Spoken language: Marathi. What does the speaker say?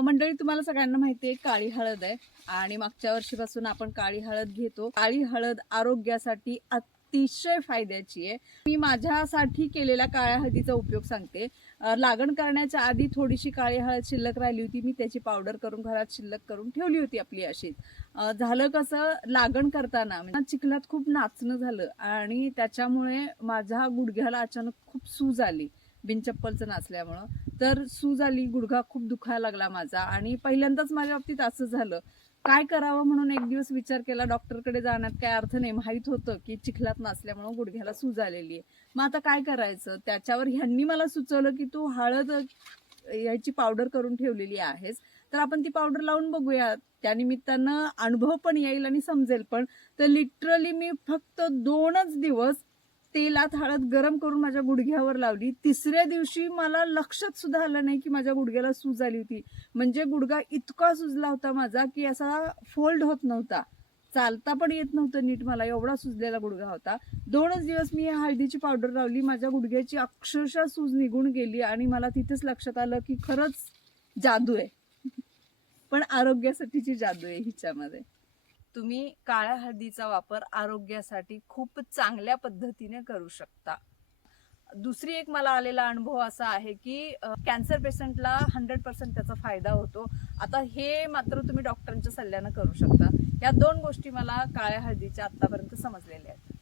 मंडळी, तुम्हाला सगळ्यांना माहिती आहे काळी हळद आहे आणि मागच्या वर्षीपासून आपण काळी हळद घेतो. काळी हळद आरोग्यासाठी अतिशय फायद्याची आहे. मी माझ्यासाठी केलेल्या काळ्या हळदीचा उपयोग सांगते. लागण करण्याच्या आधी थोडीशी काळी हळद शिल्लक राहिली होती, मी त्याची पावडर करून घरात शिल्लक करून ठेवली होती आपली अशीच. झालं कसं, लागण करताना चिखलात खूप नाचणं झालं आणि त्याच्यामुळे माझ्या गुडघ्याला अचानक खूप सूज आली बिनचप्पलचं नाचल्यामुळं. तर सूज आली, गुडघा खूप दुखायला लागला माझा आणि पहिल्यांदाच माझ्या बाबतीत असं झालं. काय करावं म्हणून एक दिवस विचार केला. डॉक्टरकडे जाण्यात काय अर्थ नाही, माहित होतं की चिखलात नसल्यामुळे गुडघ्याला सूज आलेली आहे. मग आता काय करायचं, त्याच्यावर ह्यांनी मला सुचवलं की तू हळद याची पावडर करून ठेवलेली आहेस, तर आपण ती पावडर लावून बघूया, त्यानिमित्तानं अनुभव पण येईल आणि समजेल पण. तर लिटरली मी फक्त 2च दिवस तेलात हळद गरम करून माझ्या गुडघ्यावर लावली. तिसऱ्या दिवशी मला लक्षात सुद्धा आलं नाही की माझ्या गुडघ्याला सूज आली होती. म्हणजे गुडघा इतका सुजला होता माझा की असा फोल्ड होत नव्हता, चालता पण येत नव्हतं नीट मला, एवढा सुजलेला गुडघा होता. 2च दिवस मी हळदीची पावडर लावली, माझ्या गुडघ्याची अक्षरशः सूज निघून गेली आणि मला तिथेच लक्षात आलं की खरंच जादू आहे. पण आरोग्यासाठीची जादू आहे हिच्यामध्ये. तुम्ही काळ्या हळदीचा वापर आरोग्यासाठी खूप चांगल्या पद्धतीने करू शकता. दुसरी एक मला आलेला अनुभव असा आहे की कॅन्सर पेशंटला 100% त्याचा फायदा होतो. आता हे मात्र तुम्ही डॉक्टरांच्या सल्ल्यानं करू शकता. या 2 गोष्टी मला काळ्या हळदीच्या आतापर्यंत समजलेल्या आहेत.